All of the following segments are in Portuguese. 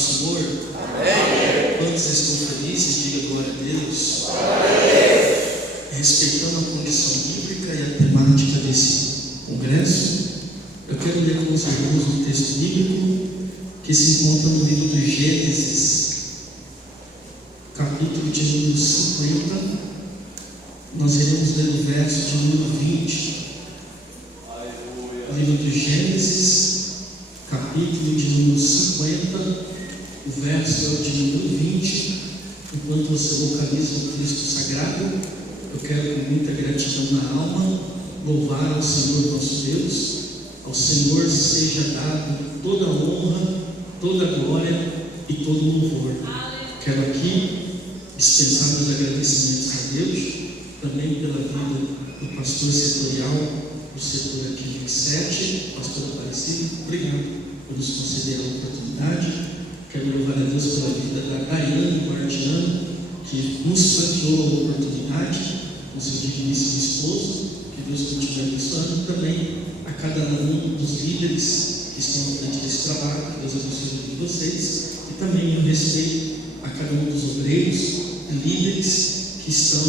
Senhor? Amém. Quantos estão felizes? Diga glória a Deus. Respeitando a condição bíblica e a temática desse congresso, eu quero ler com os irmãos um texto bíblico que se encontra no livro de Gênesis, capítulo de número 50. Nós iremos ler o verso de número 20. Livro de Gênesis, capítulo de número 50, o verso é o de número 20. Enquanto você localiza o texto sagrado, eu quero, com muita gratidão na alma, louvar ao Senhor nosso Deus. Ao Senhor seja dado toda a honra, toda a glória e todo o louvor. Quero aqui dispensar meus agradecimentos a Deus, também pela vida do pastor setorial do setor aqui 27, pastor Aparecido. Obrigado por nos conceder a oportunidade. Quero louvar a Deus pela vida da Daiane Guardiano, que nos franqueou a oportunidade com seu digníssimo esposo. Que Deus continue abençoando. Também a cada um dos líderes que estão à frente desse trabalho. Que Deus abençoe a vida de vocês. E também eu respeito a cada um dos obreiros e líderes que estão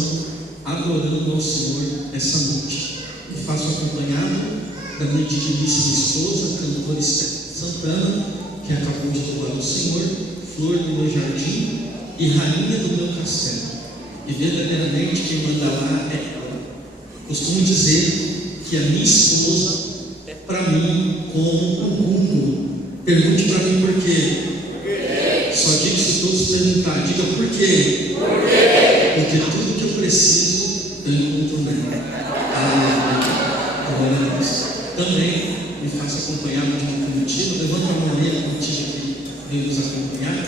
adorando ao Senhor essa noite. Eu faço acompanhado da minha digníssima esposa, cantora Santana, que acabou de louvar o Senhor, flor do meu jardim e rainha do meu castelo. E verdadeiramente quem manda lá é ela. Costumo dizer que a minha esposa é para mim como um rumo. Pergunte para mim por quê. Só digo se todos perguntarem, diga por quê. Porque tudo que eu preciso eu encontro nela. Glória a Deus. Também me faça acompanhar de uma comitiva. Levanta a mão aí, a comitiva que veio nos acompanhar.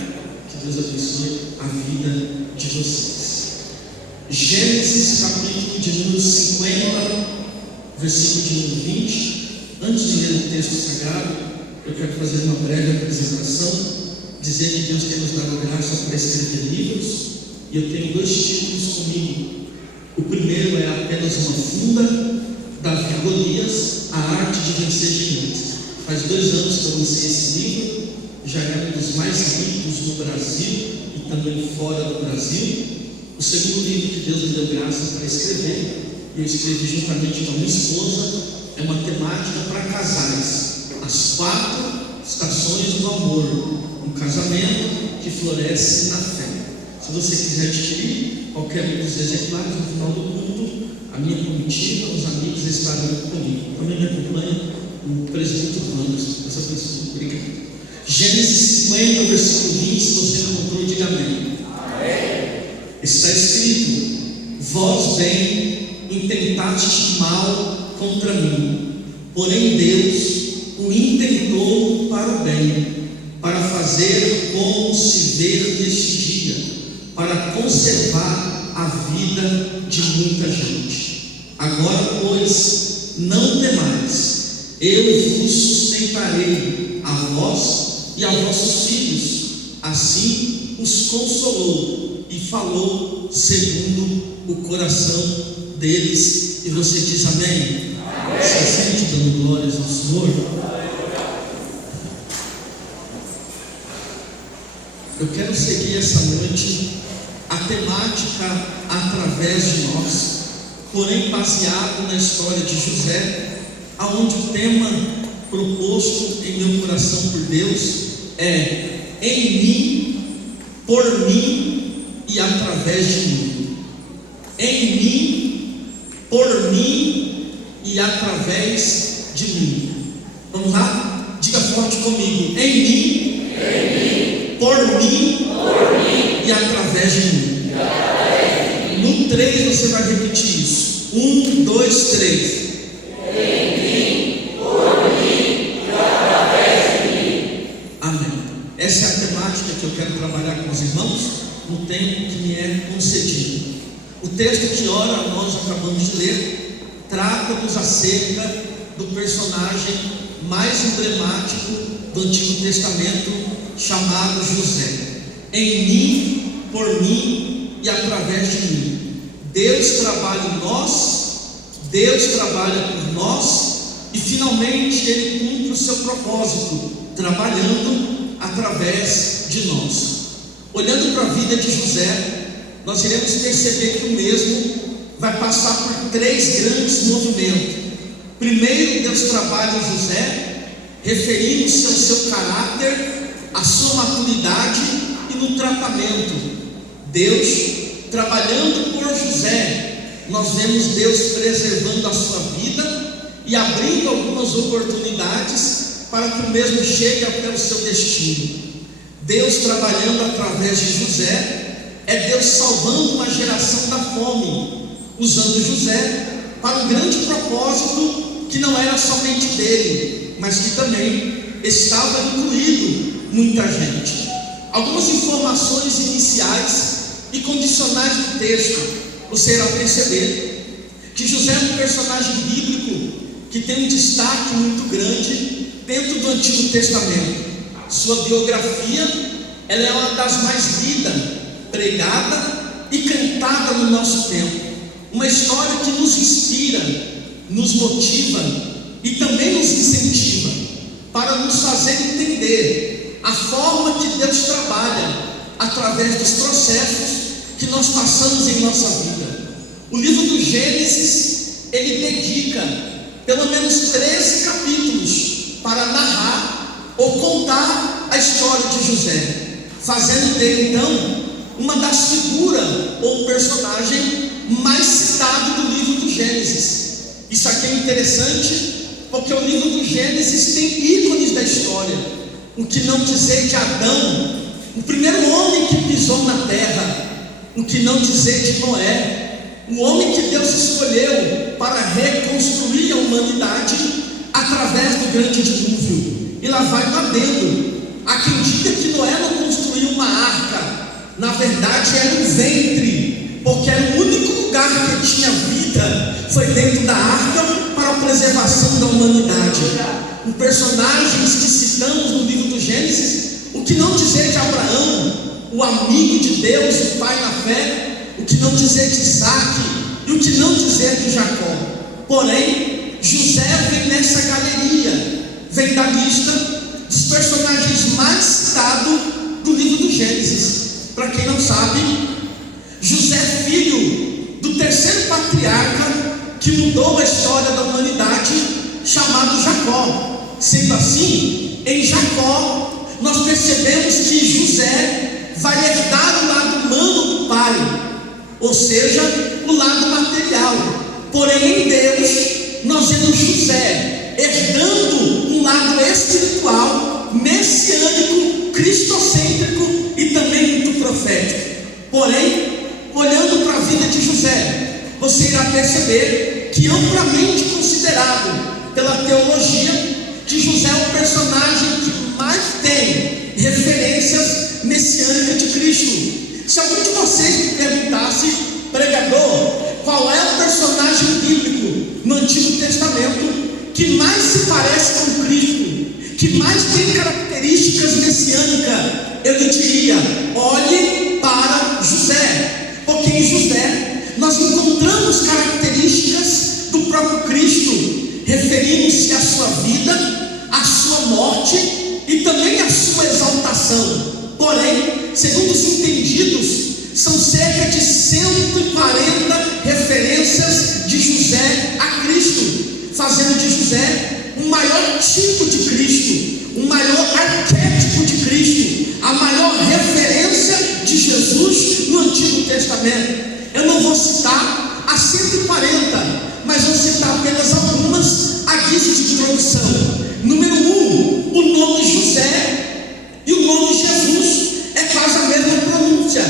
Que Deus abençoe a vida de vocês. Gênesis capítulo de número 50, versículo de número 20. Antes de ler o texto sagrado, eu quero fazer uma breve apresentação, dizer que Deus tem nos dado graça para escrever livros, e eu tenho 2 títulos comigo. O primeiro é apenas uma funda, Davi e Golias, a arte de vencer gigantes. Faz 2 anos que eu lancei esse livro, já é um dos mais lidos no Brasil e também fora do Brasil. O segundo livro que Deus me deu graça para escrever, e eu escrevi juntamente com a minha esposa, é uma temática para casais, as 4 estações do amor, um casamento que floresce na fé. Se você quiser adquirir qualquer um dos exemplares, no final do culto, a minha comitiva, os amigos estarão comigo. Também me acompanha o presbítero Ramos, essa pessoa. Obrigado. Gênesis 50, versículo 20, se você encontrou, diga amém. Está escrito: vós bem intentastes mal contra mim, porém Deus o intentou para o bem, para fazer como se vê neste dia, para conservar a vida de muita gente. Agora, pois, não temais, eu vos sustentarei a vós e a vossos filhos. Assim os consolou e falou segundo o coração deles. E você diz amém? Você sente dando glórias ao Senhor? Eu quero seguir essa noite a temática através de nós, porém baseado na história de José, aonde o tema proposto em meu coração por Deus é em mim, por mim e através de mim. Em mim, por mim e através de mim. Vamos lá? Diga forte comigo. Em mim, por mim e através de mim. No 3 você vai repetir isso. 1, 2, 3. Em mim, por mim e através de mim. Amém. Essa é a temática que eu quero trabalhar com os irmãos no tempo que me é concedido. O texto que ora nós acabamos de ler trata-nos acerca do personagem mais emblemático do Antigo Testamento, chamado José. Em mim, por mim e através de mim. Deus trabalha em nós, Deus trabalha por nós, e finalmente Ele cumpre o seu propósito, trabalhando através de nós. Olhando para a vida de José, nós iremos perceber que o mesmo vai passar por 3 grandes movimentos. Primeiro, Deus trabalha em José, referindo-se ao seu caráter, à sua maturidade e no tratamento. Deus trabalhando por José, nós vemos Deus preservando a sua vida e abrindo algumas oportunidades para que o mesmo chegue até o seu destino. Deus trabalhando através de José, é Deus salvando uma geração da fome, usando José para um grande propósito que não era somente dele, mas que também estava incluído muita gente. Algumas informações iniciais e condicionais do texto, você irá perceber que José é um personagem bíblico que tem um destaque muito grande dentro do Antigo Testamento. Sua biografia, ela é uma das mais lidas, pregada e cantada no nosso tempo. Uma história que nos inspira, nos motiva e também nos incentiva para nos fazer entender a forma que Deus trabalha através dos processos que nós passamos em nossa vida. O livro do Gênesis, ele dedica pelo menos 13 capítulos para narrar ou contar a história de José, fazendo dele então uma das figuras ou personagem mais citado do livro do Gênesis. Isso aqui é interessante porque o livro do Gênesis tem ícones da história. O que não dizer de Adão, o primeiro homem que pisou na terra, o que não dizer de Noé, o homem que Deus escolheu para reconstruir a humanidade através do grande dilúvio. E lá vai um adendo. Há quem diga que Noé não construiu uma arca, na verdade era um ventre, porque era o único lugar que tinha vida, foi dentro da arca para a preservação da humanidade. Os personagens que citamos no livro do Gênesis, o que não dizer de Abraão, o amigo de Deus, o pai na fé, o que não dizer de Isaac e o que não dizer de Jacó. Porém, José vem nessa galeria, vem da lista dos personagens mais citados do livro do Gênesis. Para quem não sabe, José é filho do terceiro patriarca que mudou a história da humanidade, chamado Jacó. Sendo assim, em Jacó nós percebemos que José vai herdar o lado humano do pai, ou seja, o lado material. Porém, em Deus nós vemos José herdando um lado espiritual, messiânico, cristocêntrico e também muito profético. Porém, olhando para a vida de José, você irá perceber que amplamente considerado pela teologia, que José é o personagem que mais tem referências messiânicas de Cristo. Se algum de vocês me perguntasse, pregador, qual é o personagem bíblico no Antigo Testamento que mais se parece com Cristo, que mais tem características messiânicas, eu lhe diria: olhe para José, porque em José nós encontramos características do próprio Cristo, referindo-se à sua vida, à sua morte e também à sua exaltação. Porém, segundo os entendidos, são cerca de 140 referências de José a Cristo, fazendo de José o maior tipo de Cristo, o maior arquétipo de Cristo, a maior referência de Jesus no Antigo Testamento. Eu não vou citar as 140, mas vou citar apenas algumas a guisa de introdução. Número 1, o nome José e o nome Jesus é quase a mesma pronúncia,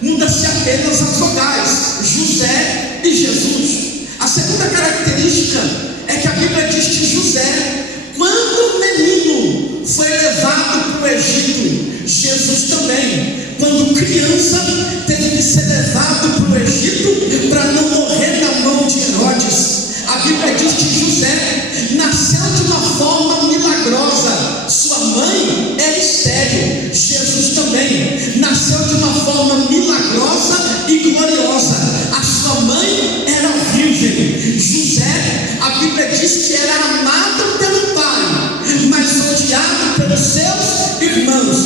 muda-se apenas as vogais, José e Jesus. A segunda característica é que a Bíblia diz que José, quando menino, foi levado para o Egito. Jesus também, quando criança, teve que ser levado para o Egito para não morrer na mão de Herodes. A Bíblia diz que José nasceu de uma forma milagrosa. Sua mãe era estéril. Jesus também nasceu de uma forma milagrosa e gloriosa. A sua mãe era virgem. José, a Bíblia diz que era amado pelo pai, mas odiado pelos seus irmãos.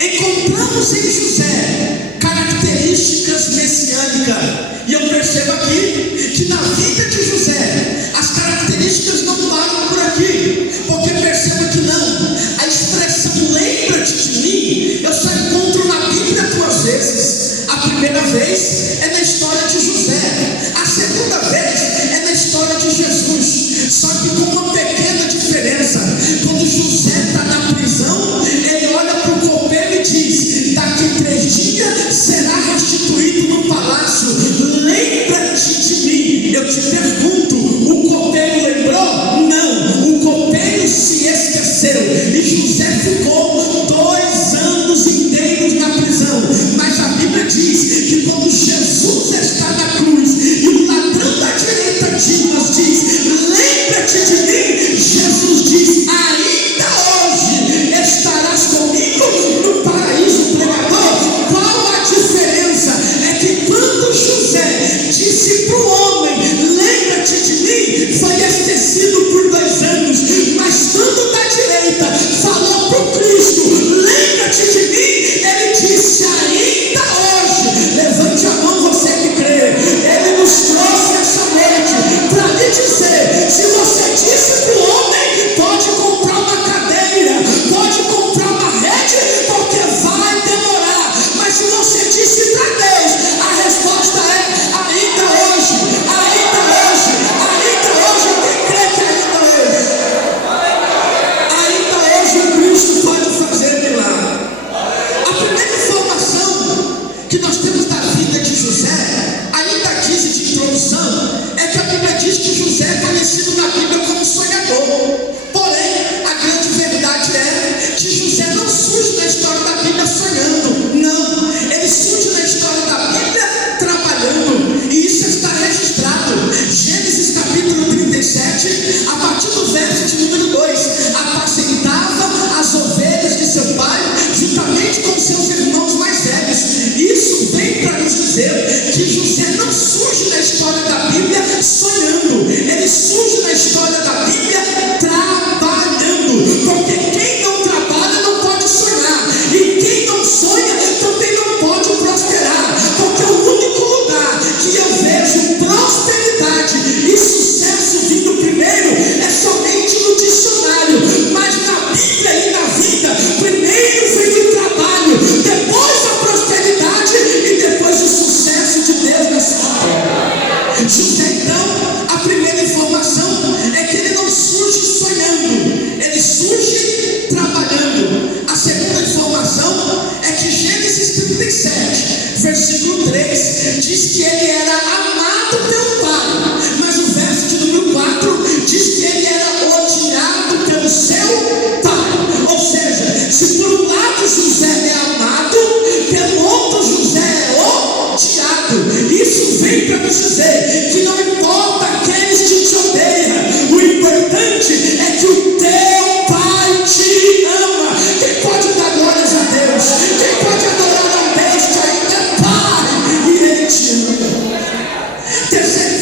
encontramos em José características messiânicas. E eu percebo aqui que na vida de José as características não param por aqui, porque perceba que não. A expressão lembra-te de mim eu só encontro na Bíblia 2 vezes. A primeira vez é na história de José, a segunda vez é na história de Jesus, só que com uma pequena diferença. Quando José está na prisão, ele olha para o copeiro e diz: daqui 3 dias será restituído no palácio, lembra-te de mim. Eu te pergunto, o copeiro lembrou? Não, o copeiro se esqueceu, e José ficou 2 anos inteiros na prisão. Mas a Bíblia diz que quando Jesus está na cruz e o ladrão da direita de nós diz: lembra-te de mim, Jesus diz: ainda hoje estarás comigo no paraíso. Pregador, qual a diferença? É que quando José disse para o homem: lembra-te de mim, foi esquecido por 2 anos, mas quando da direita falou para o Cristo: lembra-te de mim, ele disse: ainda hoje. Levante a mão, você que crê. Ele nos trouxe essa noite para lhe dizer: se você disse para o homem, pode comprar uma cadeira, pode comprar uma rede, porque vai demorar. Mas se você disse para Deus, a resposta é: ainda hoje, ainda hoje, ainda hoje. Quem crê que ainda hoje? Ainda hoje o Cristo pode fazer milagre. A primeira informação que nós temos da vida de José, ainda aqui de introdução, é que a Bíblia diz que José é conhecido na Bíblia como sonhador. Porém, a grande verdade é que José não surge na história da Bíblia sonhando. Não, ele surge na história da Bíblia trabalhando. E isso está registrado. Gênesis capítulo 37, a partir do verso de número 2: apacentava as ovelhas de seu pai, juntamente com seus irmãos mais velhos. Isso vem para nos dizer que José não surge na história da Bíblia sonhando, ele surge na história da Bíblia trabalhando, porque quem não trabalha não pode sonhar, e quem não sonha também não pode prosperar, porque o único lugar que eu vejo prosperidade e sucesso vindo primeiro é somente no dicionário, mas na Bíblia e na vida, primeiro vem o trabalho, depois a prosperidade e depois o sucesso de Deus na sua vida. José, então, a primeira informação é que ele não surge sonhando, ele surge trabalhando. A segunda informação é que Gênesis 37, versículo 3, diz que ele era amado pelo pai, mas o verso de número 4 diz que ele era odiado pelo seu pai. Ou seja, se por um lado José é amado, pelo outro José é odiado. Isso vem para nos dizer que não importa aqueles que te odeiam, o importante é que o teu pai te ama. Quem pode dar glórias a Deus? Quem pode adorar a Deus que ainda é pai e ele te ama? Terceira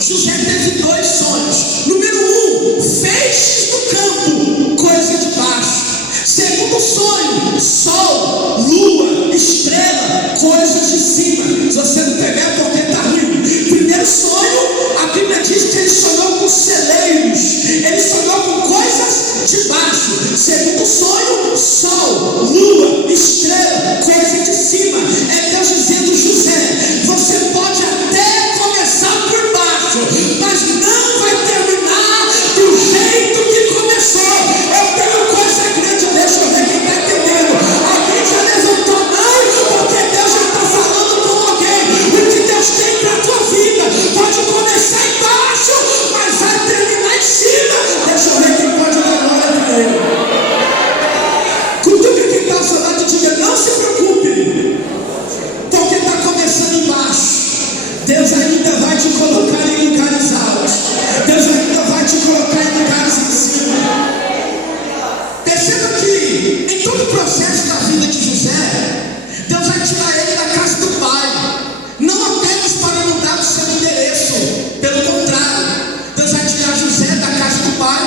José teve 2 sonhos. Número 1, feixes no campo, coisa de baixo. Segundo sonho, sol, lua, estrela, coisas de cima. Se você não pegar é porque está ruim. Primeiro sonho, a Bíblia diz que ele sonhou com celeiros, ele sonhou com coisas de baixo. Segundo sonho, sol, lua, estrela, coisa de cima. É Deus dizendo: José, você pode até começar por baixo, mas não vai terminar do jeito que começou. Eu tenho coisa grande, deixa eu ver quem está entendendo. Alguém já levantou a mão, porque Deus já está falando com alguém. O que Deus tem para a tua vida pode começar embaixo, mas vai terminar em cima. Deixa eu ver quem pode dar glória para ele. Cutuca quem está ao seu lado e diga: não se preocupe, porque está começando embaixo. Deus ainda vai te colocar em lugares altos. Deus ainda vai te colocar em lugares em cima. Perceba que em todo o processo da vida de José, Deus vai tirar ele da casa do pai. Não apenas para não dar o seu endereço. Pelo contrário, Deus vai tirar José da casa do pai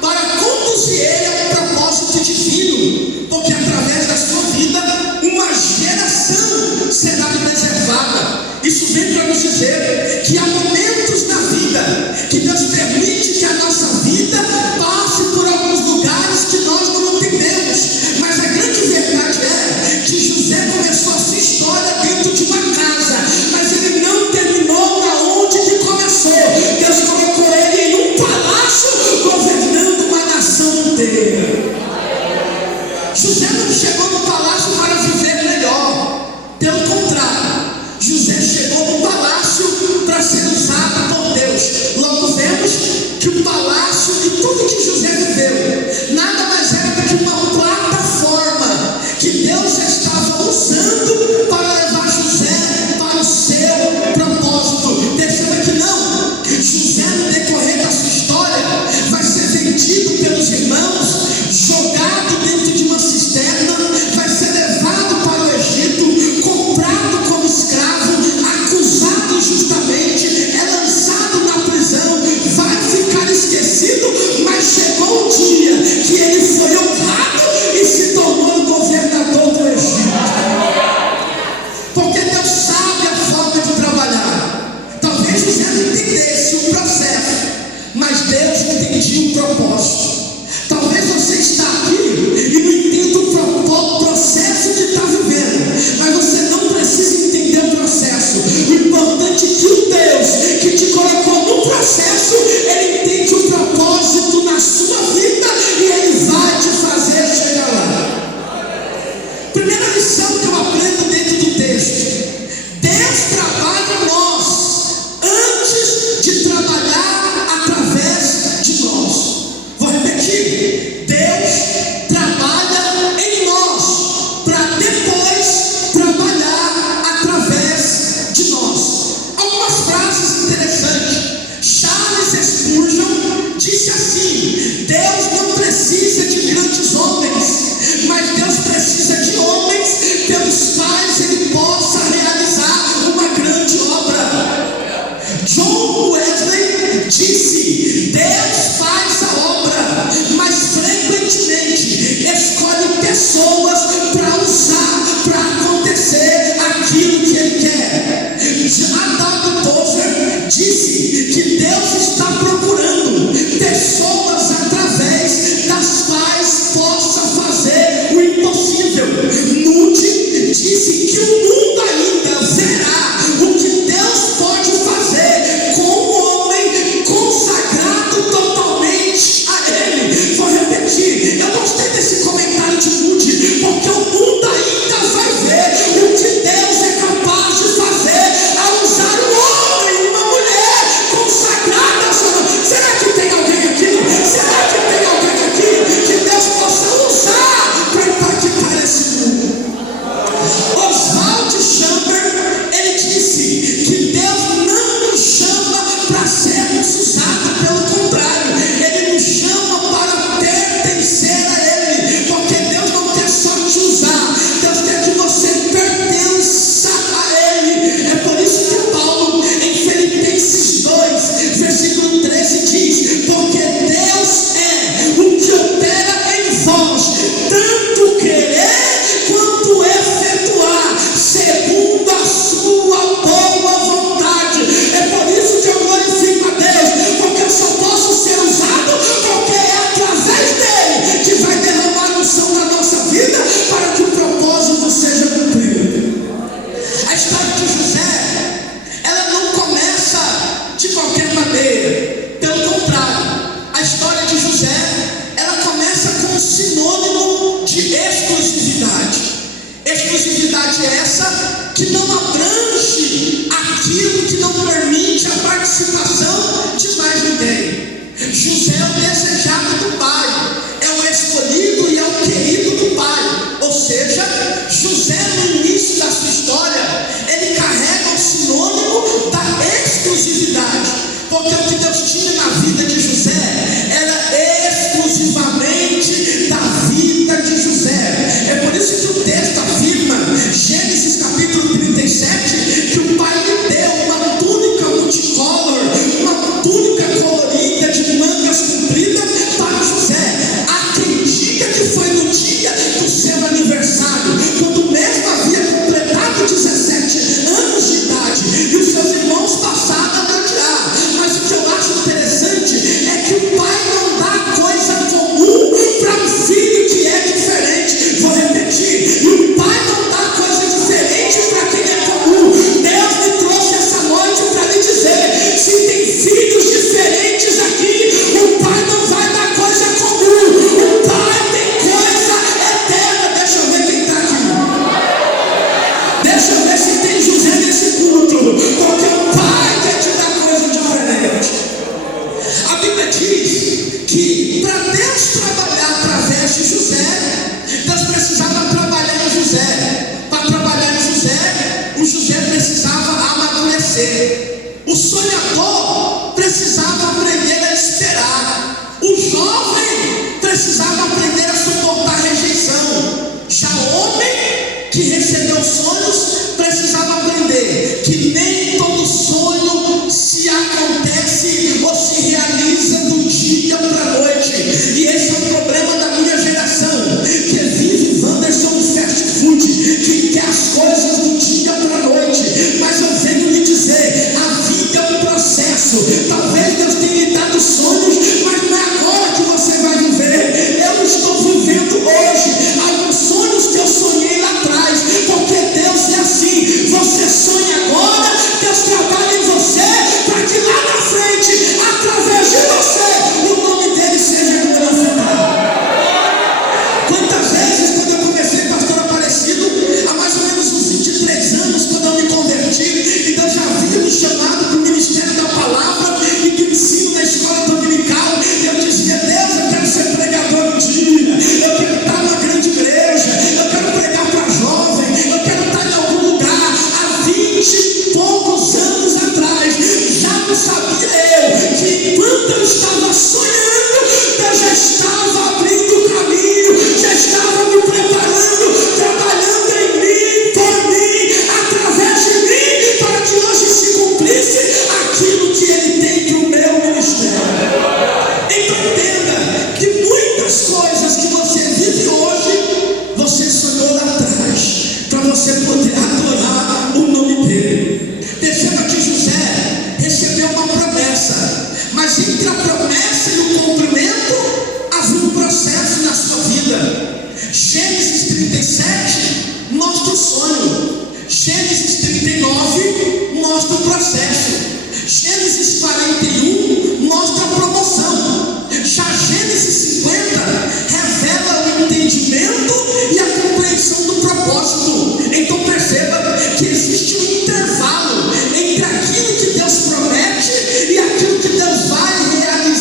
para conduzir ele a um propósito divino. Porque através da sua vida, uma geração será preservada. Isso vem para nos dizer que há momentos na vida que Deus permite que a nossa vida passe por alguns lugares que nós não entendemos. Mas a grande verdade é que José começou a sua história dentro de uma casa, mas ele não terminou na onde que começou. Deus colocou ele em um palácio, governando uma nação inteira. José não chegou no palácio para viver melhor. Pelo contrário, José chegou no palácio para ser usado por Deus. Logo vemos que o palácio e tudo que José viveu nada mais era do que uma plataforma que Deus estava usando para levar José para o seu propósito. Perceba que não, José, no decorrer da sua história, vai ser vendido pelos irmãos, jogado dentro de uma cisterna, vai ser levado para o Egito, comprado como escravo, acusado injustamente, é lançado na prisão, vai ficar esquecido, mas chegou o dia que ele foi honrado e se tornou governador do Egito. Porque Deus sabe a forma de trabalhar. Talvez José não entendesse o processo, mas Deus entendia o propósito. Talvez você está aqui e não entenda o processo que está vivendo, mas você não precisa entender o processo. O importante é que o Deus que te colocou no processo, Ele entende o propósito na sua vida e Ele vai te fazer chegar lá. Primeira lição que eu aprendo dentro do texto: Deus trabalha em nós antes de trabalhar através de nós. Vou repetir: Deus trabalha em nós para depois trabalhar através de nós. Algumas frases interessantes. Charles Spurgeon disse assim: Deus não precisa de grandes homens, mas Deus precisa de homens pelos quais Ele possa realizar uma grande obra. John Wesley disse: Deus faz a obra, mas frequentemente escolhe pessoas para usar, para acontecer aquilo que Ele quer. A W. Tozer disse que Deus está procurando pessoas através das quais possa fazer o impossível. Moody disse que o mundo ainda verá o que Deus pode fazer com um homem consagrado totalmente a Ele. Vou repetir, eu gostei desse comentário de Moody, porque o mundo ainda vai ver o que Deus é capaz de fazer ao usar um homem, uma mulher consagrada. realidade é essa que não abrange aquilo que não permite a participação de mais ninguém. José é o desejado do pai, é o escolhido e é o querido do pai. Ou seja, José no início da sua história, ele carrega o sinônimo da exclusividade, porque o que Deus tinha na vida de José era exclusivamente da vida de José. É por isso que o texto afirma, Gênesis capítulo 37, que o pai lhe deu uma túnica multicolor, uma túnica colorida de mangas compridas para José. Há quem diga que foi no dia do seu aniversário, quando mesmo havia completado 17 anos de idade e os seus irmãos passaram a odiar. Mas o que eu acho interessante é que o pai não dá coisa comum para um filho que é diferente. Vou repetir, o pai não dá coisa diferente para quem é comum. Deus me trouxe essa noite para lhe dizer: se tem filhos diferentes aqui, o pai não vai dar coisa comum, o pai tem coisa eterna. Deixa eu ver quem está aqui, deixa eu ver se tem José nesse culto, porque o pai quer te dar coisa diferente. A Bíblia diz que para Deus trabalhar através de José, Deus precisava trabalhar em José. Para trabalhar em José, o José precisava amadurecer. O sonhador precisava aprender a esperar. O jovem precisava aprender a suportar rejeição. Já o homem que recebeu sonhos precisava aprender que nem todo sonho se acontece ou se realiza do dia para a noite. E esse é o problema da minha geração, que vive Wanderson no fast food, que quer as coisas do dia para a noite. Mas eu venho lhe dizer, a vida é um processo. Talvez Deus tenha lhe dado sonhos, mas não é agora que você vai viver. Eu estou vivendo hoje alguns sonhos que eu sonhei lá atrás, porque Deus é assim. Você sonha agora, Deus trabalha em você para que lá na frente, através de você, o nome dele seja glorificado. Quantas vezes, quando eu comecei pastor Aparecido, há mais ou menos uns 23 anos, quando eu me converti, e Deus já havia me chamado para o ministério da palavra e do ensino na escola dominical, eu dizia: Deus, eu quero ser pregador um dia, eu quero estar numa grande igreja, eu quero pregar para jovem, eu quero estar em algum lugar. Há 20 e poucos anos atrás, já não sabia eu que enquanto eu estava sonhando, Deus já estava abrindo o caminho, já estava me preparando, trabalhando em mim, por mim, através de mim, para que hoje se cumprisse aquilo que Ele tem para o meu ministério. Então entenda que muitas coisas que você vive hoje, você sonhou lá atrás, para você poder adorar o nome dele. Perceba que José recebeu uma promessa, mas entre a promessa e o cumprimento havia um processo na sua vida. Gênesis 37 mostra o sonho, Gênesis 39 mostra o processo, Gênesis 41 mostra a promoção, já Gênesis 50 revela o entendimento e a compreensão do propósito. Então perceba que existe um intervalo entre aquilo que Deus promete e aquilo que Deus vai realizar.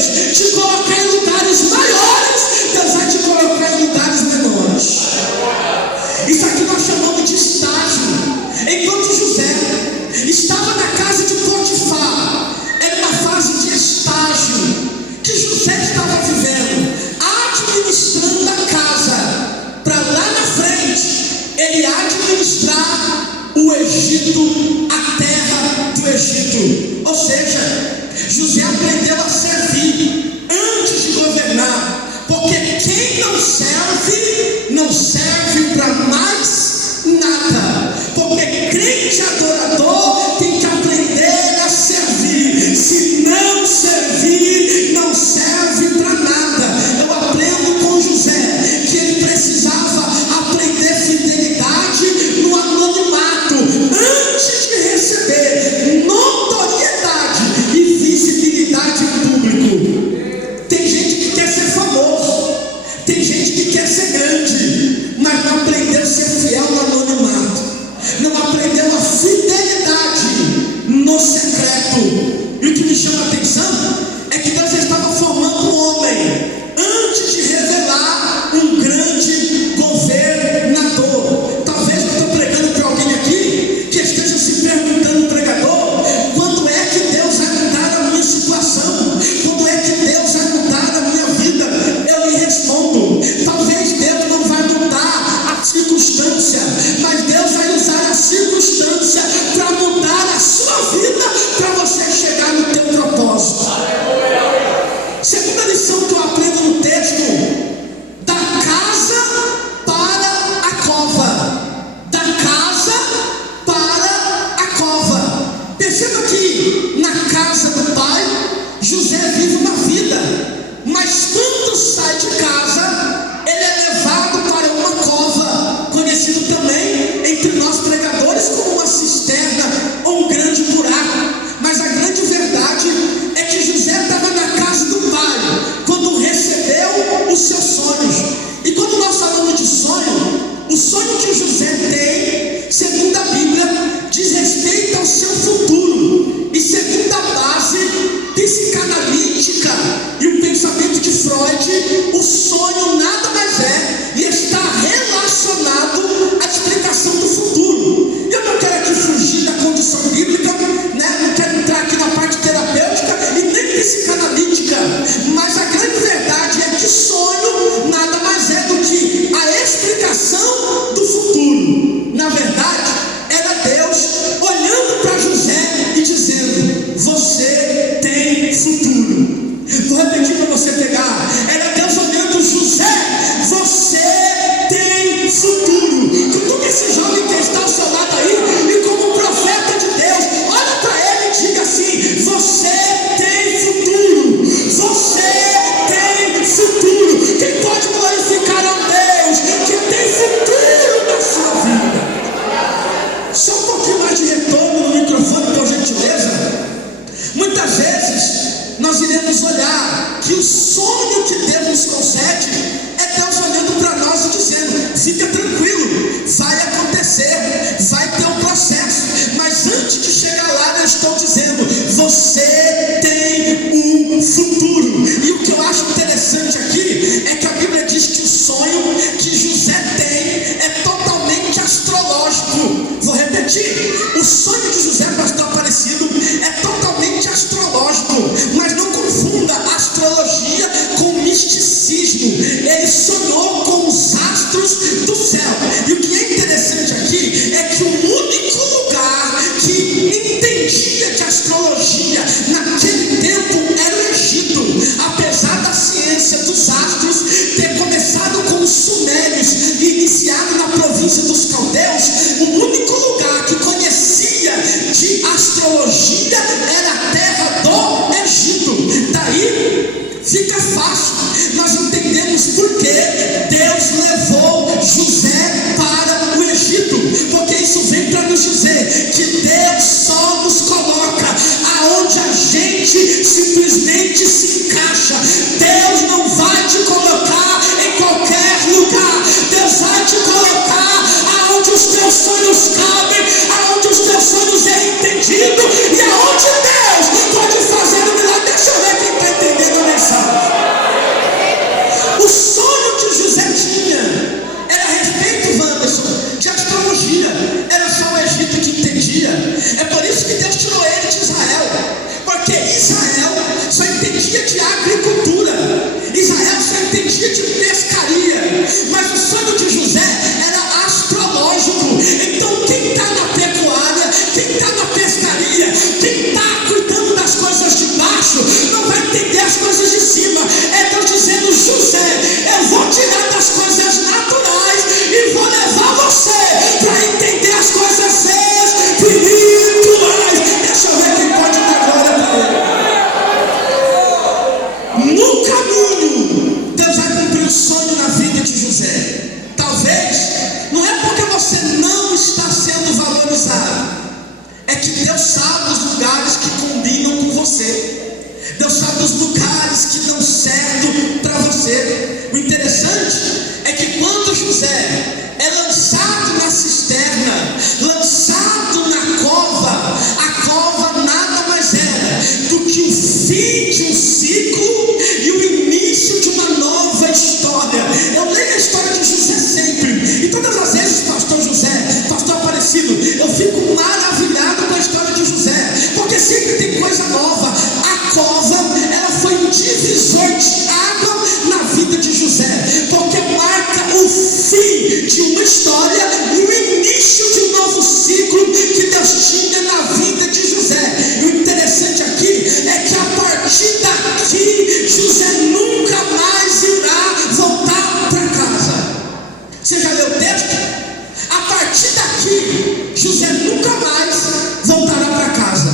Deus te colocar em lugares maiores, Deus vai te colocar em lugares menores. Isso aqui nós chamamos de estágio. Enquanto José estava na casa de Potifar, era uma fase de estágio que José estava vivendo, administrando a casa, para lá na frente ele administrar o Egito, a terra do Egito. Ou seja, José aprendeu a servir antes de governar, porque quem não serve para mais nada, porque crente adorador tem que aprender a servir. Se não servir, não serve para nada. Eu aprendo com José que ele precisava aprender fidelidade no anonimato antes de receber notoriedade e visibilidade em público. Tem gente que quer ser famoso, tem gente que quer ser grande, mas não aprendeu a ser fiel no anonimato, não aprendeu a fidelidade no secreto. E o que me chama a atenção é que Deus estava formando um homem antes de revelar um grande governador. Talvez eu estou pregando para alguém aqui que esteja se perguntando, pregador, quando é que Deus vai mudar a minha situação? Quando é que Deus vai mudar a minha vida? Eu lhe respondo, talvez Deus não vai mudar a circunstância, mas Deus vai usar a circunstância para mudar a sua vida, para você chegar no teu propósito. Segunda lição que eu aprendo no texto: da casa para a cova. Da casa para a cova. Perceba que na casa do pai, José vive uma vida, mas quando sai de casa, ele é levado para uma cova, conhecido também entre nós pregadores como uma cisterna ou um grande buraco. Mas a grande verdade é que José estava na casa do pai quando recebeu os seus sonhos. E quando nós falamos de sonho, o sonho que José tem, segundo a Bíblia, diz respeito ao seu futuro. E segundo a base psicanalítica e o pensamento de Freud, o sonho nada mais é e está relacionado à explicação do futuro. Eu não quero aqui fugir da condição bíblica, né? Não quero entrar aqui na parte terapêutica e nem psicanalítica, mas a grande verdade é que sonho nada mais é do que a explicação do futuro. Na verdade, era Deus olhando para José e dizendo: você tem futuro. Vou repetir para você pegar. Era Deus olhando: José, você tem futuro. Cutuque esse jovem que está ao seu lado aí e, como profeta de Deus, olha para ele e diga assim: você tem futuro. Você tem futuro. Quem pode glorificar a Deus que tem futuro na sua vida? Só um pouquinho mais de retorno no microfone, por gentileza. Muitas vezes nós iremos olhar que o sonho que Deus nos concede é Deus olhando para nós e dizendo: fica tranquilo, vai acontecer, vai ter um processo, mas antes de chegar lá eu estou dizendo: você tem um futuro. E o que eu acho interessante aqui é que a Bíblia diz que o sonho que José tem é totalmente astrológico. Vou repetir: o sonho de José, pastor Aparecido, é totalmente astrológico, mas não confunda astrologia com misticismo. Ele sonhou com os astros do céu. E o que é interessante aqui é que o único lugar que entendia de astrologia naquele tempo era o Egito. Apesar da ciência dos astros ter começado com os sumérios e iniciado na província dos caldeus, o único lugar que conhecia de astrologia era a terra do Egito. Daí fica fácil, nós entendemos por que Deus levou José para o Egito, porque isso vem para nos dizer que Deus só nos coloca aonde a gente simplesmente se encaixa. Deus não vai te colocar em qualquer lugar. Deus vai te colocar aonde os teus sonhos cabem, aonde os teus sonhos é entendido e aonde Deus pode fazer um milagre. Deixa eu ver quem está entendendo. entendia de agricultura, Israel só entendia de pescaria, mas o sonho de José era astrológico. Então quem está na pecuária, quem está na pescaria, quem está cuidando das coisas de baixo, não vai entender as coisas de cima. É Deus dizendo: José, eu vou tirar das coisas naturais e vou levar você para entender as coisas espirituais. Deixa eu ver quem pode dar glória para ele. No caminho, Deus vai cumprir o sonho na vida de José. Talvez, não é porque você não está sendo valorizado, é que Deus sabe os lugares que combinam com você. Deus sabe os lugares que dão certo para você. O interessante é que quando José é lançado na cisterna, lançado na cova, a cova nada mais era do que o fim de um ciclo e o início de uma nova história. Eu leio a história de José sempre, e todas as vezes, pastor José, pastor Aparecido, eu fico maravilhado com a história de José, porque sempre tem coisa nova. A cova, ela foi um divisor de água na vida de José, porque marca o fim de uma história e o início de um novo ciclo que Deus tinha na vida de José. E o interessante aqui é que a partir daqui José nunca mais irá voltar para casa. Você já leu o texto? A partir daqui José nunca mais voltará para casa,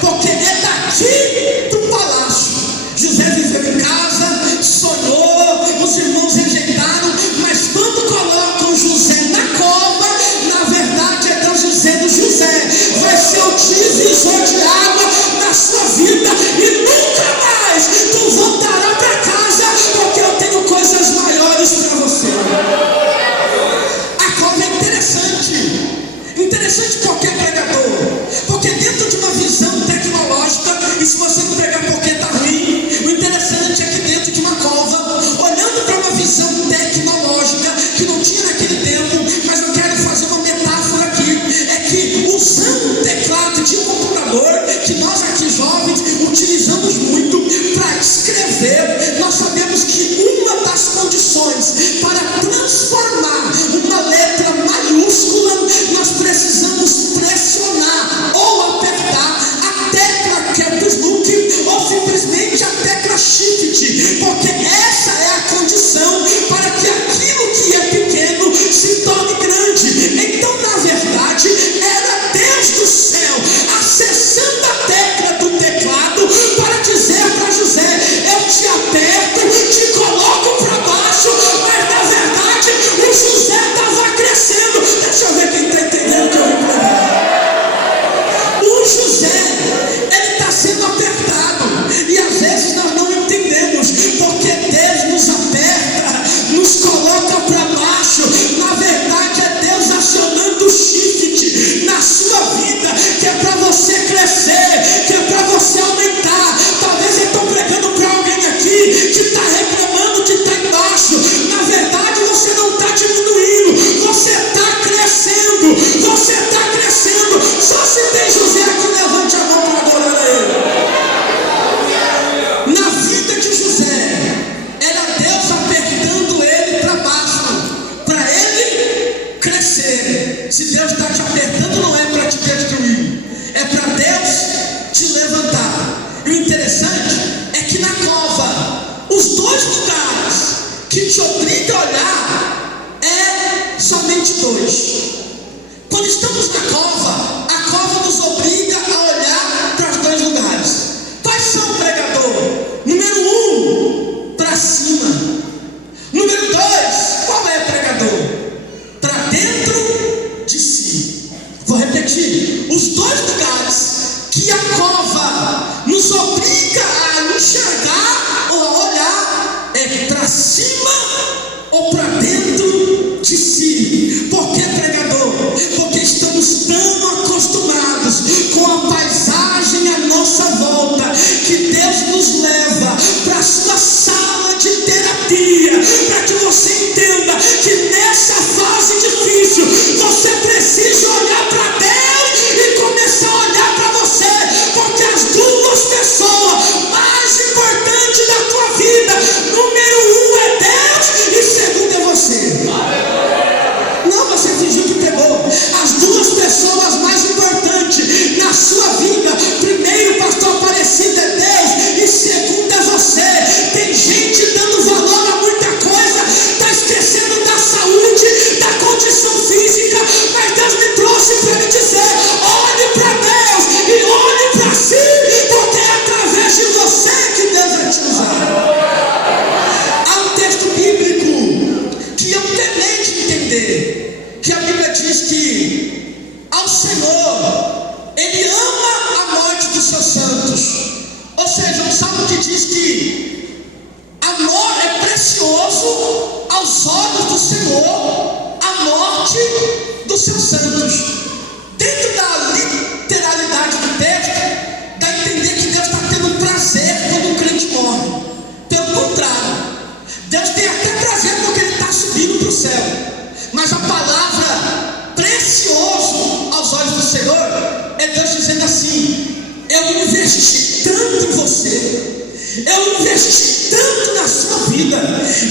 porque é daqui do palácio. José viveu em casa, sonhou, os irmãos rejeitaram, mas quando colocam José na cova, na verdade é Deus dizendo: José vai ser o divisor de água na sua vida e nunca mais tu voltará para casa, porque eu tenho coisas maiores para você. A cova é interessante qualquer pregador, porque dentro de uma visão tecnológica, e se você não pregar porque está ruim, o interessante é que dentro de uma cova, olhando para uma visão tecnológica que não tinha naquele tempo, mas eu quero fazer uma metáfora aqui, é que usando um teclado de computador, que nós aqui jovens utilizamos muito para escrever, nós sabemos que uma das condições para transformar uma letra maiúscula, nós precisamos pressionar ou apertar a tecla que é do Snook ou simplesmente a tecla Shift, porque essa é a condição para que aquilo que é pequeno se torne grande. Então, na verdade, era Deus do céu acessando a tecla do teclado para dizer para José: eu te aperto, te coloco para baixo, mas na verdade o José estava crescendo. Deixa eu ver quem está entendendo o que eu vou falar. O José, ele está sendo apertado, e às vezes nós não entendemos, porque Deus nos aperta, nos coloca para baixo. Na verdade é Deus acionando o shift na sua vida, que é para você crescer, que é para você aumentar. Talvez eu estou pregando para alguém aqui que está reclamando que está embaixo. Na verdade você não está diminuindo, você está crescendo, você está crescendo. Só se tem José aqui, levante a mão para adorar a ele. Na vida de José, era Deus apertando ele para baixo, para ele crescer. Se Deus está te apertando, não é para te destruir, é para Deus te levantar. E o interessante é que na cova, os dois lugares que te obrigam a olhar é somente dois. Quando estamos na cova, a cova nos obriga a olhar para os dois lugares. Quais são, pregador? Número 1, para cima. Número 2, qual é, pregador? Para dentro de si. Vou repetir: os dois lugares que a cova nos obriga a enxergar ou a olhar é para cima ou para dentro de si. Por que, pregador? Porque estamos tão acostumados com a paisagem à nossa volta, que Deus nos leva para a sua sala de terapia, para que você entenda que nessa fase difícil você precisa olhar para Deus e começar a olhar para você, porque as duas pessoas que é precioso aos olhos do Senhor a morte dos seus santos. Dentro da literalidade do texto, dá a entender que Deus está tendo prazer quando um crente morre. Pelo contrário, Deus tem até prazer porque ele está subindo para o céu. Mas a palavra precioso aos olhos do Senhor é Deus dizendo assim: eu investi tanto em você, eu investi tanto na sua vida,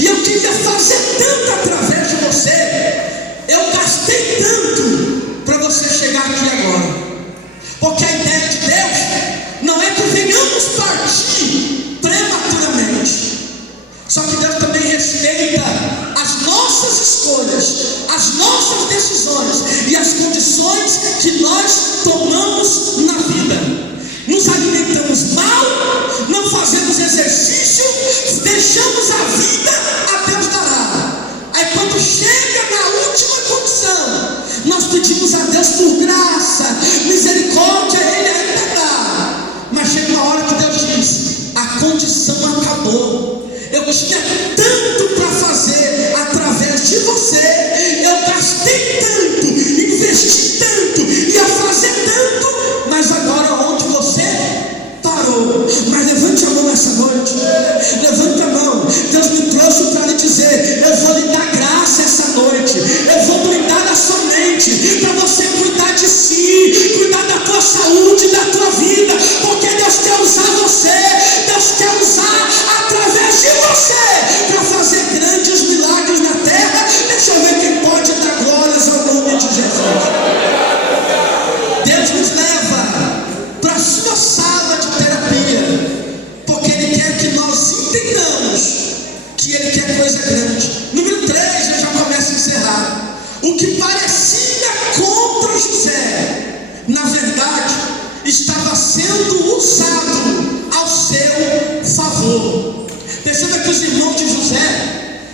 e eu queria fazer tanto através de você, eu gastei tanto para você chegar aqui agora. Porque a ideia de Deus não é que venhamos partir prematuramente. Só que Deus também respeita as nossas escolhas, as nossas decisões e as condições que nós tomamos na vida. Nos alimentamos mal, não fazemos exercício, deixamos a vida, a Deus dará. Aí quando chega na última condição, nós pedimos a Deus por graça, misericórdia, Ele ainda dá. Mas chega uma hora que Deus diz: a condição acabou. Eu tinha tanto para fazer através de você, eu gastei tanto, investi tanto, ia fazer tanto, mas agora onde você parou? Mas levante a mão essa noite, levante a mão. Deus me trouxe para lhe dizer: eu vou lhe dar graça essa noite, eu vou cuidar da sua mente, para você cuidar de si, cuidar da tua saúde, da tua vida, porque Deus quer usar você, Deus quer usar através de você para fazer grandes milagres na terra. Deixa eu ver quem pode dar glórias ao nome de Jesus. Deus nos leva para a sua sala de terapia, porque Ele quer que nós entendamos que Ele quer coisa grande. Número 3, eu já começo a encerrar. O que parecia contra José, na verdade, estava sendo usado ao seu favor. Perceba que os irmãos de José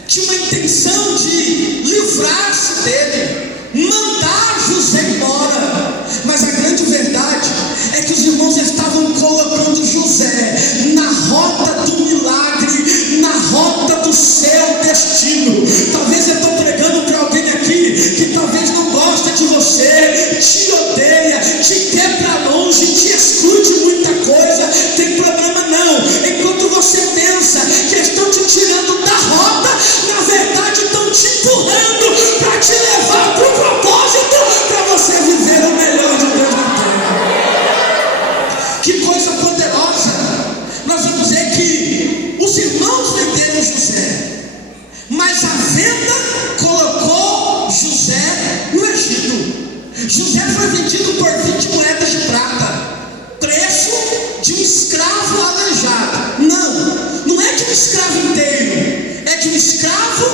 tinham uma intenção de livrar-se dele, mandar José embora. Mas a grande verdade é que os irmãos estavam colocando José na rota do milagre, na rota do seu destino. Talvez eu estou pregando para alguém aqui que talvez não gosta de você, te odeia, te quer para longe, te exclui de muita coisa. Tem problema não. Enquanto você pensa que estão te tirando da rota, na verdade estão te empurrando para te levar para o propósito, para você viver o melhor de Deus na terra. Que coisa poderosa! Nós vamos ver que os irmãos venderam José, mas a venda colocou José no Egito. José foi vendido por 20 moedas de prata, preço de um escravo aleijado. Não é de um escravo inteiro, é de um escravo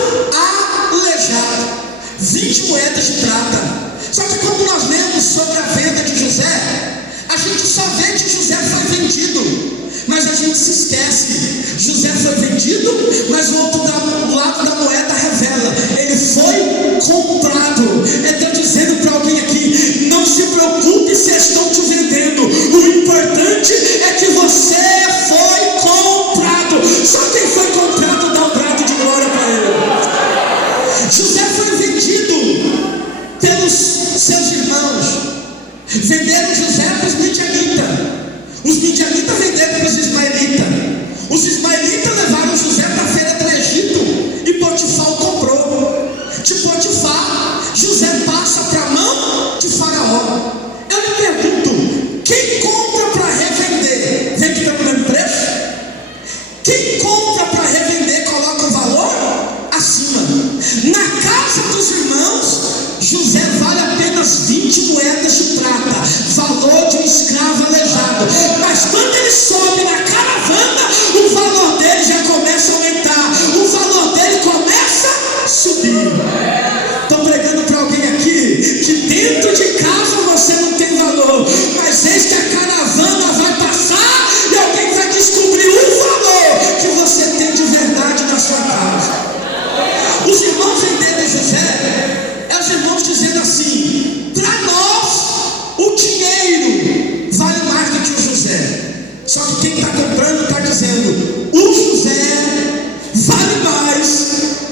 aleijado. 20 moedas de prata. Só que quando nós lemos sobre a venda de José, a gente só vê que José foi vendido, mas a gente se esquece. José foi vendido, mas o lado da moeda revela: ele foi comprado. É Deus dizendo para alguém aqui: não se preocupe se estão te vendendo, o importante é que você foi comprado. Só quem foi comprado dá um brado de glória para ele. José foi vendido pelos seus irmãos. Venderam José para os midianitas. Os midianitas venderam para os ismaelitas. Os ismaelitas levaram José para a feira do Egito e Potifar o comprou. De Potifar, José passa para a mão de Faraó. Eu lhe pergunto: quem compra para revender vende pelo mesmo preço? Quem compra para revender coloca o valor acima. Na casa dos irmãos, José vale apenas 20 moedas de prata, valor de um escravo aleijado. Mas quando ele sobe na caravana, o valor dele já começa a aumentar, o valor dele começa a subir. Estou pregando para alguém aqui que dentro de casa você não tem valor, mas eis que a caravana vai passar e alguém vai descobrir o valor que você tem de verdade na sua casa. Os irmãos venderam José, os irmãos dizendo assim: para nós vale mais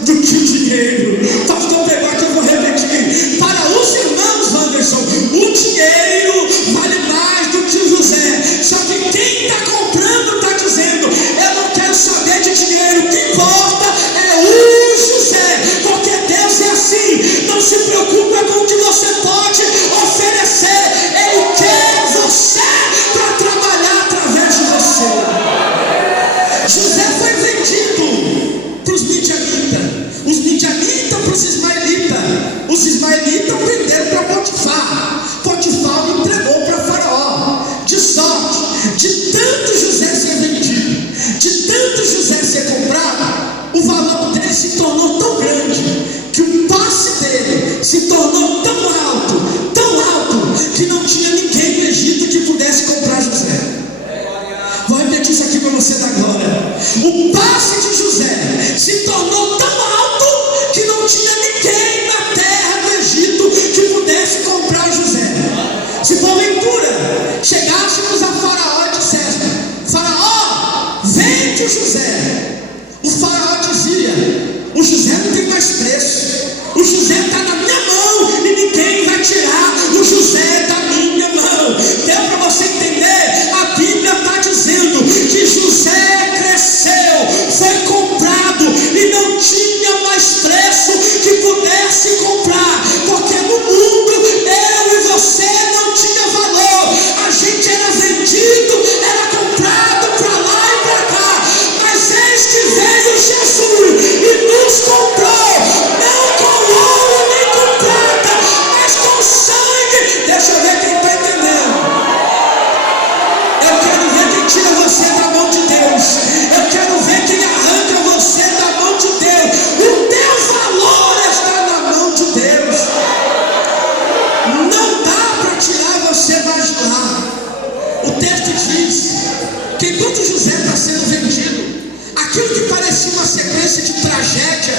do que o dinheiro. Pastor, pegou aqui, eu vou repetir. Para os irmãos, Wanderson, o dinheiro vale mais do que o José. Só que quem está comprando está dizendo: eu não quero saber de dinheiro, o que importa é o José. Porque Deus é assim, não se preocupa com o que você pode oferecer, Ele quer você para trabalhar através de você. José foi vendido para os midianitas, os midianitas para os ismaelitas venderam para Potifar. Potifar o entregou para Faraó. De sorte, de tanto José ser vendido, de tanto José ser comprado, o valor dele se tornou tão grande, que o passe dele se tornou tão alto, que não tinha ninguém no Egito que pudesse comprar José. Vou repetir isso aqui para você dar glória. O passe de José se tornou tão alto que não tinha ninguém na terra do Egito que pudesse comprar José. Se porventura chegássemos a Faraó e disséssemos: Faraó, vende o José. O Faraó dizia: o José não tem mais preço, o José está na minha mão e ninguém vai tirar o José da minha mão. Deu para você entender? A Bíblia está dizendo que José cresceu, foi comprado e não tinha mais preço que pudesse comprar, porque no mundo eu e você não tinha valor. A gente era vendido, era comprado para lá e para cá, mas eis que veio Jesus e nos comprou, não com ouro nem com prata, mas com sangue. Deixa eu ver quem está entendendo. Eu quero ver quem tira você da mão de Deus. Eu quero ver quem arranca você da mão de Deus. O teu valor está na mão de Deus. Não dá para tirar você mais de lá. O texto diz que enquanto José está sendo vendido, aquilo que parecia uma sequência de tragédia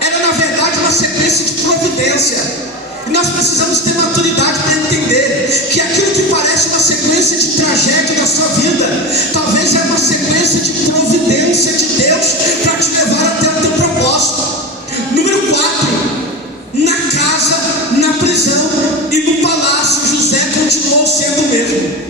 era na verdade uma sequência de providência. E nós precisamos ter maturidade para entender que aquilo que parece uma sequência de tragédia na sua vida, talvez é uma sequência de providência de Deus para te levar até o teu propósito. Número 4, na casa, na prisão e no palácio, José continuou sendo o mesmo.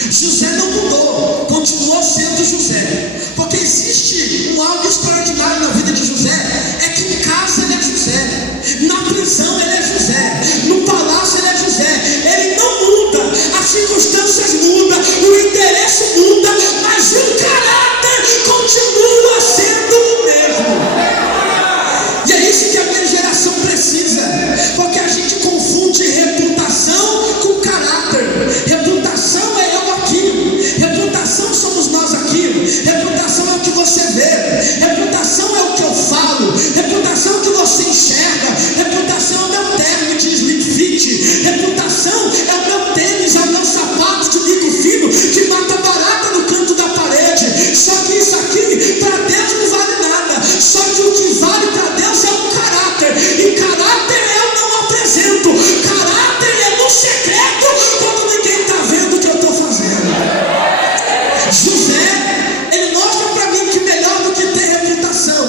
José não mudou, continuou sendo José. Porque existe algo extraordinário na vida de José, é que em casa ele é José, na prisão ele é José, no palácio ele é José. Ele não muda, as circunstâncias mudam, o endereço muda, mas o caráter continua sendo o mesmo. E é isso que a minha geração precisa, porque a gente confunde reputação com caráter. Reputação é eu aqui, reputação somos nós aqui, reputação é o que você vê, reputação é o que eu falo, reputação é o que você enxerga, reputação é o meu terno de slim fit, reputação é o meu tênis, é o meu sapato de bico fino que mata barata no canto da parede. Só que isso aqui para Deus não vale nada, só que o que vale para Deus é o caráter, e caráter eu não apresento, caráter é no secreto, quando ninguém está vendo o que eu estou fazendo. José, ele mostra para mim que melhor do que ter reputação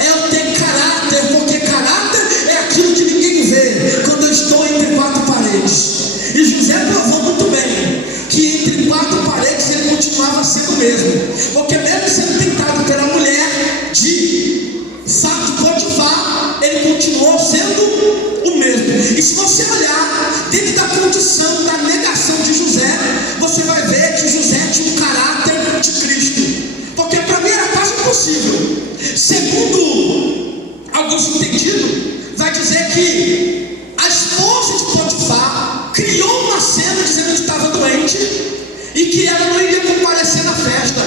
é eu ter caráter, porque caráter é aquilo que ninguém vê quando eu estou entre quatro paredes. E José provou muito bem que entre quatro paredes ele continuava sendo o mesmo, porque mesmo sendo tentado pela mulher de Potifar, ele continuou sendo o mesmo. E se você olhar dentro da condição da negação de José, você vai ver que José tinha um caráter de Cristo, porque para mim era quase impossível. Segundo alguns entendidos, vai dizer que a esposa de Potifar criou uma cena dizendo que estava doente e que ela não iria comparecer na festa,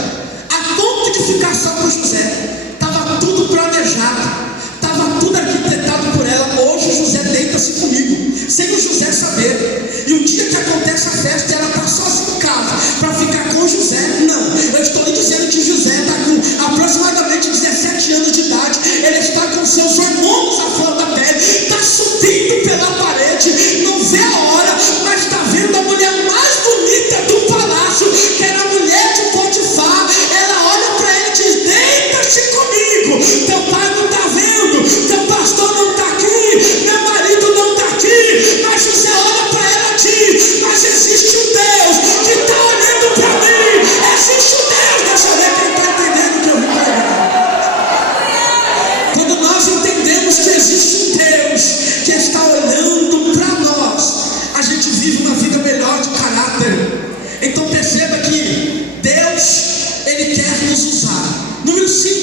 a ponto de ficar só com José. Estava tudo planejado, estava tudo arquitetado por ela. Hoje José deita-se comigo, sem o José saber. E o dia que acontece a festa, ela está sozinha em casa para ficar com José. Não, eu estou lhe dizendo que José está com aproximadamente 17 anos de idade. Ele está com seus hormônios à flor da pele, está subindo pela parede, não vê a hora, mas está vendo a mulher mais bonita do palácio, que era a mulher de Potifar. Ela olha para ele e diz: deita-se comigo.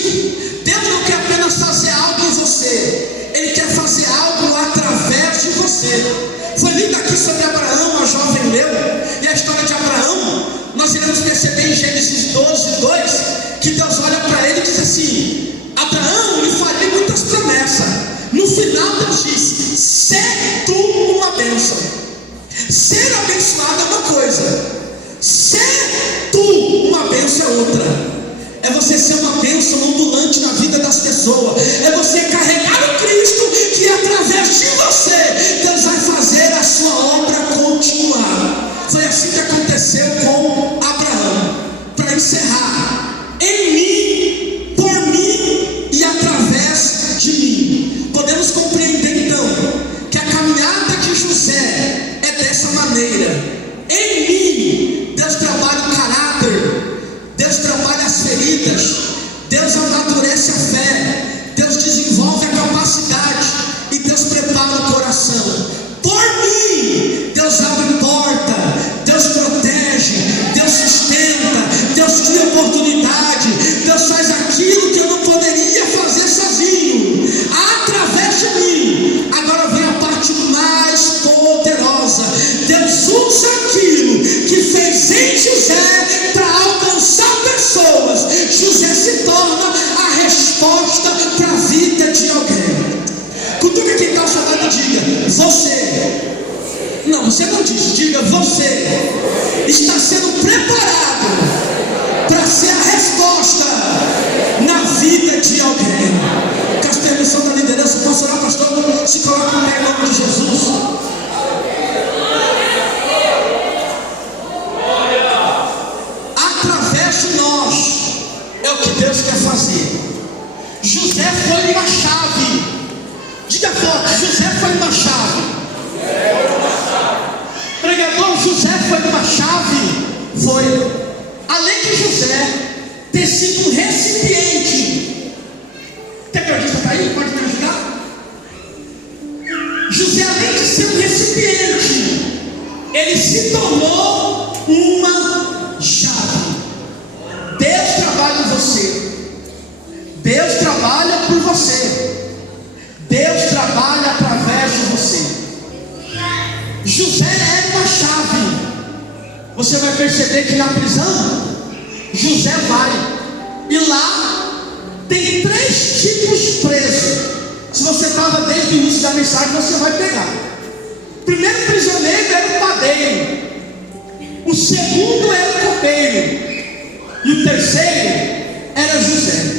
5: Deus não quer apenas fazer algo em você, Ele quer fazer algo através de você. Foi lido aqui sobre Abraão, a jovem leu, e a história de Abraão. Nós iremos perceber em Gênesis 12:2 que Deus olha para ele e diz assim: Abraão, lhe farei muitas promessas. No final Deus disse: ser tu uma bênção. Ser abençoado é uma coisa, ser tu uma bênção é outra. É você ser uma bênção ambulante na vida das pessoas. É você carregar o Cristo, que através de você Deus vai fazer a sua obra continuar. Foi assim que aconteceu com Abraão. Para encerrar, em mim, por mim e através de mim. Podemos compreender então que a caminhada de José é dessa maneira. Em mim, Deus trabalha o caráter, Deus trabalha as feridas, Deus amadurece a fé, Deus desenvolve a capacidade e Deus prepara o coração. Por mim, Deus abre porta, Deus protege, Deus sustenta, Deus cria oportunidade, Deus faz aquilo que eu não poderia fazer sozinho, através de mim. Agora vem a parte mais poderosa. Deus usa aquilo que fez em José para alcançar pessoas. José se torna a resposta para a vida de alguém. Cutuca quem está falando e diga: você. Não, você não diz, diga: você está sendo preparado para ser a resposta na vida de alguém. Com a permissão da liderança, posso orar, pastor? Se coloca no nome de Jesus. Através de nós é o que Deus quer fazer. José foi uma chave. Diga forte: José foi uma chave. Pregador, José foi uma chave. Foi, além de José ter sido um recipiente. Tecladista está aí? Pode me ajudar? José, além de ser um recipiente, ele se tornou uma chave. Deus trabalha em você, Deus trabalha por você, Deus trabalha através de você. José era uma chave. Você vai perceber que na prisão José vai, e lá tem 3 tipos de preso. Se você estava desde o início da mensagem, você vai pegar. O primeiro prisioneiro era o padeiro, o segundo era o copeiro, e o terceiro era José.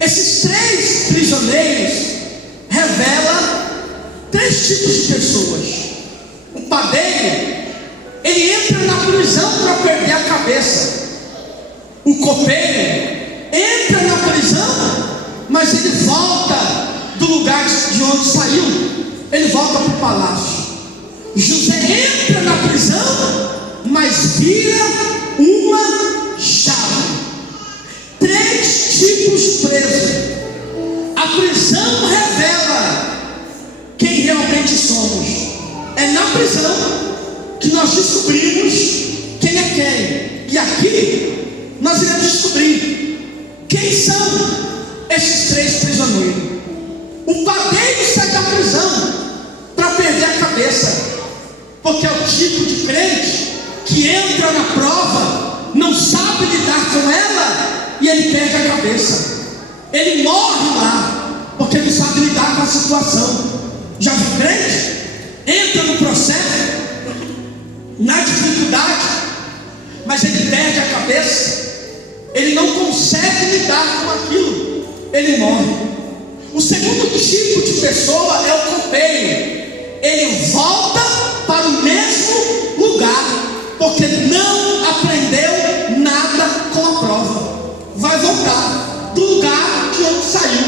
Esses 3 prisioneiros revelam 3 tipos de pessoas. O padeiro, ele entra na prisão para perder a cabeça. O copeiro entra na prisão, mas ele volta do lugar de onde saiu, ele volta para o palácio. José entra na prisão, mas vira uma chave. 3 tipos de preso. A prisão revela quem realmente somos. É na prisão que nós descobrimos quem é quem. E aqui nós iremos descobrir quem são esses 3 prisioneiros. O padeiro sai da prisão para perder a cabeça, porque é o tipo de crente que entra na prova, não sabe lidar com ela, e ele perde a cabeça. Ele morre lá, porque não sabe lidar com a situação. Já viu crente? Entra no processo, na dificuldade, mas ele perde a cabeça, ele não consegue lidar com aquilo, ele morre. O segundo tipo de pessoa é o copeiro. Ele volta para o mesmo lugar, porque não aprendeu nada com a prova. Vai voltar do lugar de onde saiu.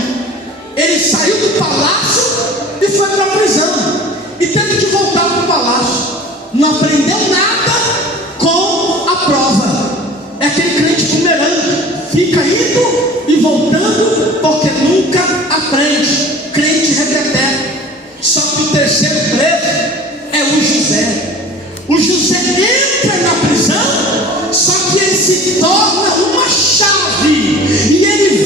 Ele saiu do palácio e foi para a prisão, e teve que voltar para o palácio. Não aprendeu nada com a prova. É aquele crente bumerangue, fica indo e voltando, porque nunca aprende. Crente repeteco. Só que o terceiro preso é o José. O José entra na prisão, só que ele se torna uma chave, e ele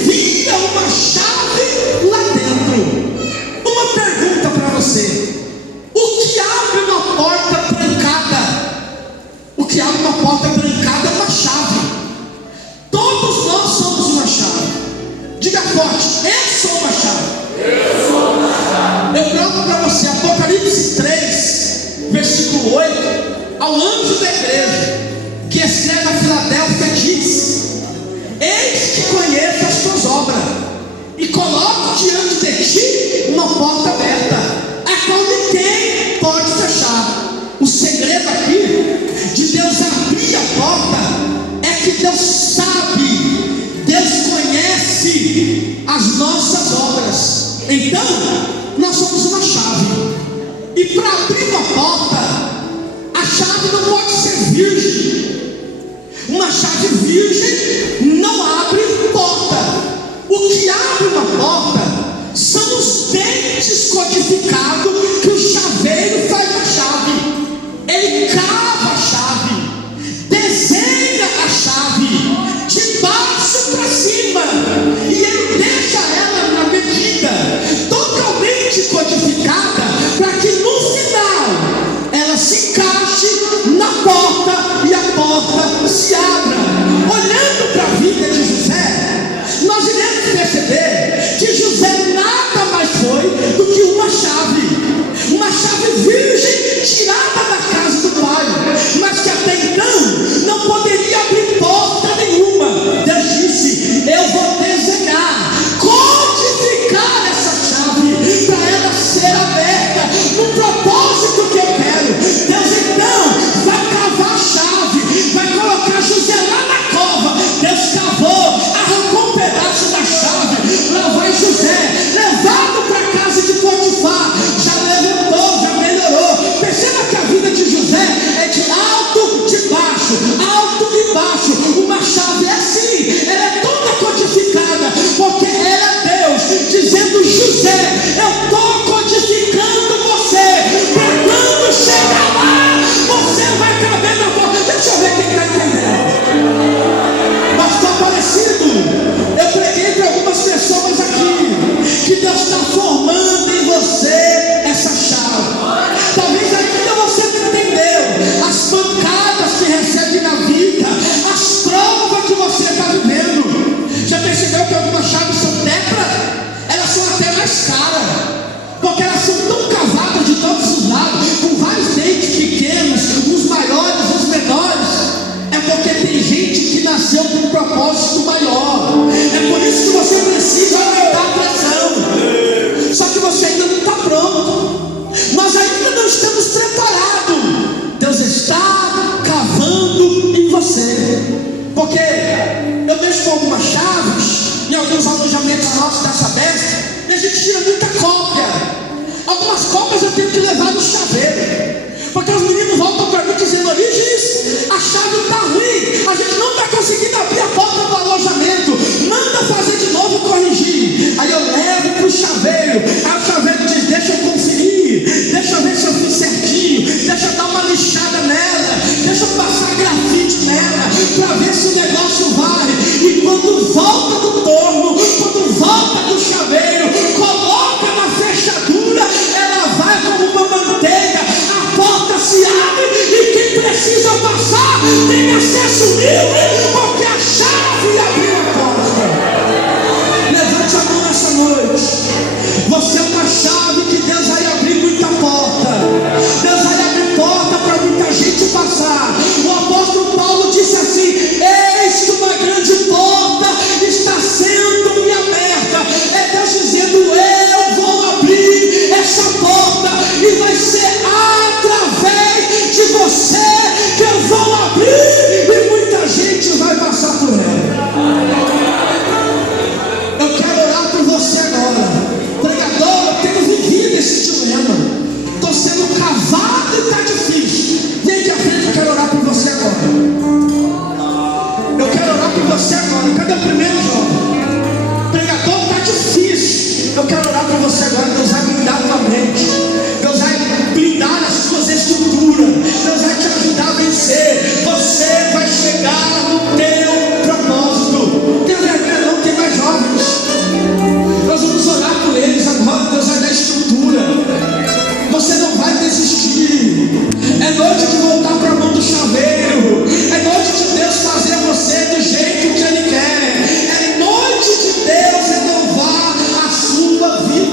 ao anjo da igreja que escreve a Filadélfia diz: eis que conheço as tuas obras e coloco diante de ti uma porta aberta, a qual ninguém pode fechar. O segredo aqui de Deus abrir a porta é que Deus sabe, Deus conhece as nossas obras. Então nós somos uma chave, e para abrir uma porta, a chave não pode ser virgem. Uma chave virgem não abre porta. O que abre uma porta são os dentes codificados que o chaveiro faz na chave. Ele cava a chave, desenha a chave de baixo para cima, e ele deixa ela na medida totalmente codificada, para que no final ela se encaixe na porta e a porta se abra. Olhando para a vida de José, nós iremos perceber que José nada mais foi do que uma chave virgem tirada da casa do pai, mas que até então não poderia abrir porta nenhuma. Deus disse: eu vou desenhar, codificar essa chave para ela ser aberta no propósito que eu quero. Deus então vai cavar a chave, vai colocar José lá na cova. Deus cavou, arrancou um pedaço da chave, lá vai José, levado para a casa de Potifar. Já levantou, já melhorou. Perceba que a vida de José é de alto, de baixo, alto e baixo. Uma chave é assim, ela é toda codificada, porque ela é Deus dizendo: José, eu estou codificando você, para quando chegar lá, você vai caber na porta. Deixa eu ver quem está entendendo. Pastor Aparecido, eu preguei para algumas pessoas aqui que Deus está formando em você essa chave. Talvez ainda você não entendeu as pancadas que recebe na vida, as provas que você está vivendo. Já percebeu que algumas chaves são tetra? Elas são até mais caras, porque elas são tão cavadas de todos os lados, com vários dentes pequenos, uns maiores, uns menores. É porque tem gente que nasceu com um propósito maior. É por isso que você precisa aumentar a pressão. Só que você ainda não está pronto. Nós ainda não estamos preparados. Deus está cavando em você. Porque eu mexo com algumas chaves em alguns alojamentos nossos dessa besta, e a gente tira muita cópia. Algumas cópias eu tenho que levar no chaveiro, porque os meninos voltam para mim dizendo: Origens, a chave está ruim, a gente não está conseguindo abrir a porta do alojamento, manda fazer de novo e corrigir. Aí eu levo para o chaveiro, aí o chaveiro diz: deixa eu conferir, deixa eu ver se eu fiz certinho, deixa eu dar uma lixada nela, deixa eu passar grafite nela, para ver se o negócio vai. E quando volta do torno, quando volta do chaveiro, coloca na fechadura, ela vai como uma manteiga, a porta se abre e quem precisa passar tem acesso livre, porque a chave abriu a porta. Levante a mão nessa noite. Você é uma chave que Deus vai abrir muita porta. Deus vai abrir porta para muita gente passar. O apóstolo Paulo disse assim: eis que uma grande porta está sendo me aberta. É Deus dizendo: eu vou abrir essa porta, e vai ser através de você que eu vou abrir, e muita gente vai passar por ela. Eu quero orar por você agora. Pregador, eu tenho vivido esse dilema, estou sendo cavado e está difícil. Vem aqui à frente, eu quero orar por você agora. Eu quero orar por você agora. Cadê o primeiro jovem? Pregador, está difícil. Eu quero orar por você agora. Deus vai blindar a tua mente, Deus vai blindar as tuas estruturas, Deus vai te ajudar a vencer. Você vai chegar no teu propósito. Tem vergonha não, tem mais jovens. Nós vamos orar por eles agora. Deus vai dar estrutura. Você não vai desistir. É noite de voltar para a mão do chaveiro. É noite de Deus fazer você do jeito que Ele quer. É noite de Deus renovar a sua vida.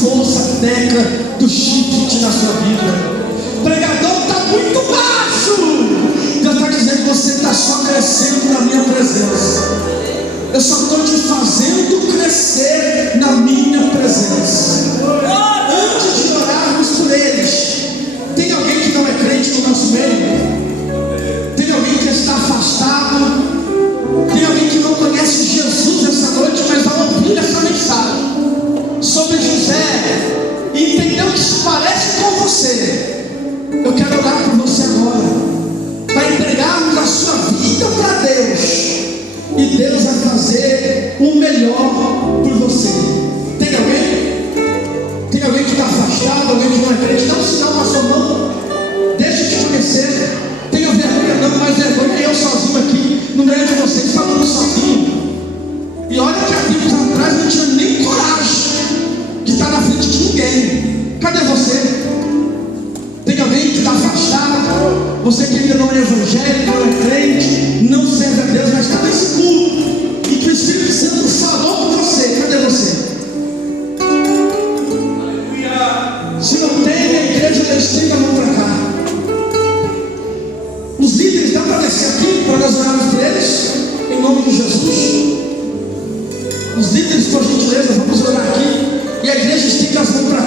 força teca do chifre na sua vida. Pregador, está muito baixo. Deus está dizendo: você está só crescendo na minha presença. Eu só estou te fazendo crescer na minha presença. Antes de orarmos por eles, tem alguém que não é crente no nosso meio? Tem alguém que está afastado? Tem alguém que não conhece Jesus essa noite, mas vai ouvir essa mensagem sobre José e entendeu que se parece com você? Eu quero orar por você agora, para entregarmos a sua vida para Deus, e Deus vai fazer o melhor por você. Tem alguém? Tem alguém que está afastado, alguém que não é crente? Dá um sinal com a sua mão, deixa eu te conhecer. Tenho vergonha não, mas vergonha eu sozinho aqui, no meio de vocês, falando sozinho. E olha que há tempos atrás não tinha nem coragem de estar na frente de ninguém. Cadê você? Tem alguém que está afastado? Você que ainda não é evangélico, não é crente, não serve a Deus, mas está nesse culto e que o Espírito Santo falou com você. Cadê você? Aleluia. Se não tem, a igreja estenda a mão para cá. Os líderes, dá para descer aqui para nós orarmos por eles, em nome de Jesus. Os líderes, por gentileza, vamos orar aqui. E a igreja estende as mãos para